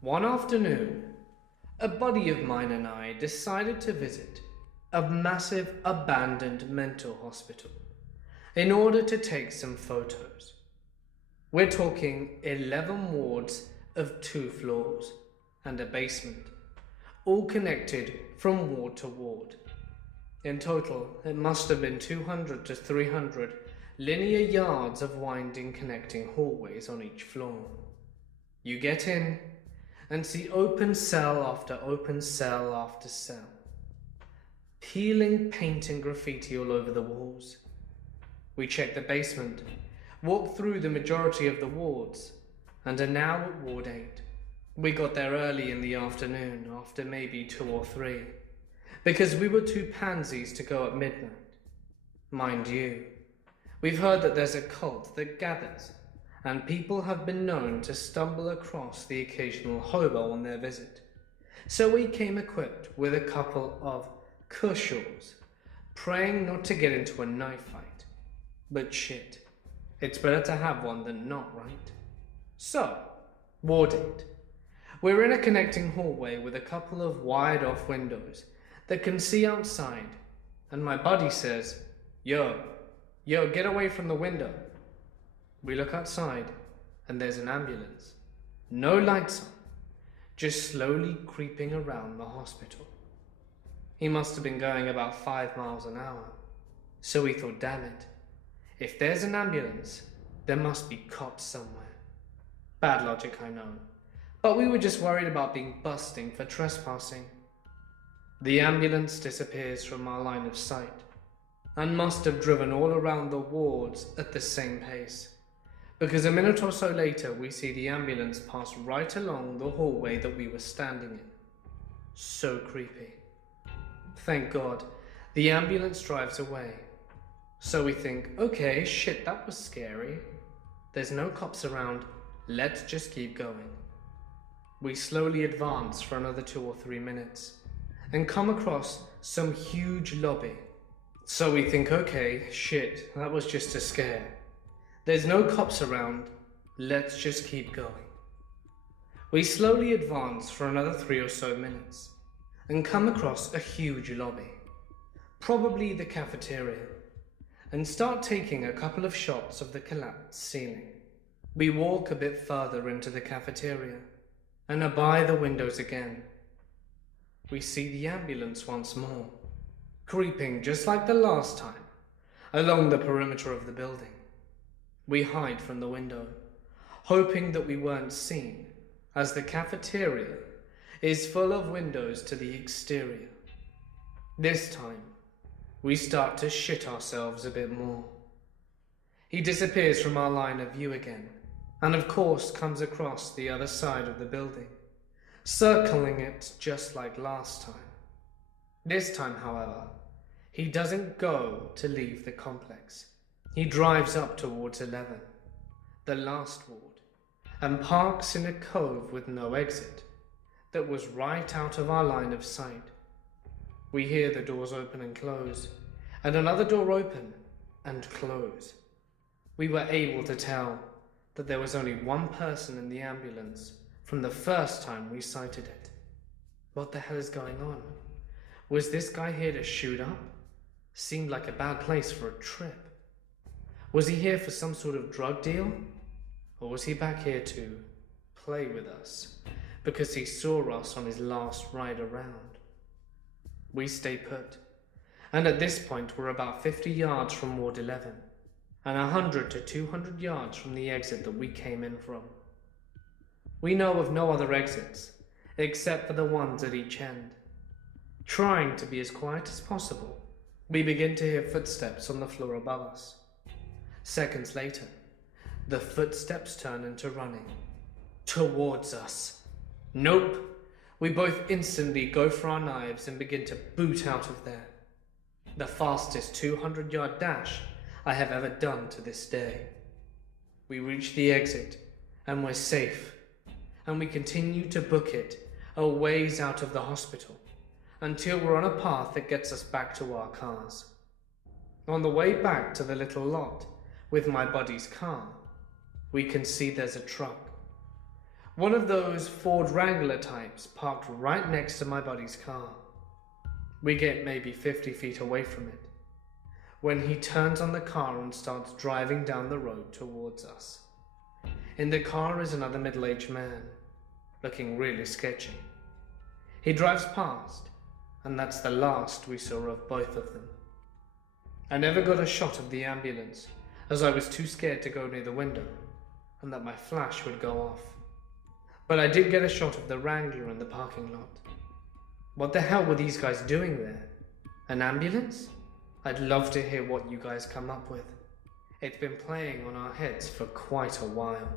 One afternoon, a buddy of mine and I decided to visit a massive abandoned mental hospital in order to take some photos. We're talking 11 wards of 2 floors and a basement, all connected from ward to ward. In total, it must have been 200 to 300 linear yards of winding connecting hallways on each floor. You get in and see open cell after open cell after cell. Peeling paint and graffiti all over the walls. We check the basement, walk through the majority of the wards, and are now at Ward 8. We got there early in the afternoon, after maybe 2 or 3, because we were too pansies to go at midnight. Mind you, we've heard that there's a cult that gathers, and people have been known to stumble across the occasional hobo on their visit. So we came equipped with a couple of cushions, praying not to get into a knife fight. But shit, it's better to have one than not, right? So, Ward 8. We're in a connecting hallway with a couple of wired-off windows that can see outside, and my buddy says, Yo, get away from the window. We look outside, and there's an ambulance. No lights on, just slowly creeping around the hospital. He must have been going about 5 miles an hour, so we thought, damn it, if there's an ambulance, there must be cops somewhere. Bad logic, I know, but we were just worried about being busting for trespassing. The ambulance disappears from our line of sight, and must have driven all around the wards at the same pace, because a minute or so later we see the ambulance pass right along the hallway that we were standing in. So creepy. Thank God, the ambulance drives away. So we think, okay, shit, that was scary. There's no cops around, let's just keep going. We slowly advance for another 2 or 3 minutes, and come across some huge lobby. So we think, okay, shit, that was just a scare. There's no cops around, let's just keep going. We slowly advance for another 3 or so minutes, and come across a huge lobby, probably the cafeteria, and start taking a couple of shots of the collapsed ceiling. We walk a bit further into the cafeteria, and are by the windows again. We see the ambulance once more, creeping just like the last time, along the perimeter of the building. We hide from the window, hoping that we weren't seen, as the cafeteria is full of windows to the exterior. This time, we start to shit ourselves a bit more. He disappears from our line of view again, and of course comes across the other side of the building, circling it just like last time. This time, however, he doesn't go to leave the complex. He drives up towards 11, the last ward, and parks in a cove with no exit that was right out of our line of sight. We hear the doors open and close, and another door open and close. We were able to tell that there was only one person in the ambulance from the first time we sighted it. What the hell is going on? Was this guy here to shoot up? Seemed like a bad place for a trip. Was he here for some sort of drug deal? Or was he back here to play with us because he saw us on his last ride around? We stay put, and at this point we're about 50 yards from Ward 11, and 100 to 200 yards from the exit that we came in from. We know of no other exits, except for the ones at each end. Trying to be as quiet as possible, we begin to hear footsteps on the floor above us. Seconds later, the footsteps turn into running. Towards us. Nope. We both instantly go for our knives and begin to boot out of there. The fastest 200-yard dash I have ever done to this day. We reach the exit, and we're safe. And we continue to book it a ways out of the hospital, until we're on a path that gets us back to our cars. On the way back to the little lot with my buddy's car, we can see there's a truck. One of those Ford Wrangler types parked right next to my buddy's car. We get maybe 50 feet away from it, when he turns on the car and starts driving down the road towards us. In the car is another middle-aged man, looking really sketchy. He drives past, and that's the last we saw of both of them. I never got a shot of the ambulance, as I was too scared to go near the window, and that my flash would go off. But I did get a shot of the Wrangler in the parking lot. What the hell were these guys doing there? An ambulance? I'd love to hear what you guys come up with. It's been playing on our heads for quite a while.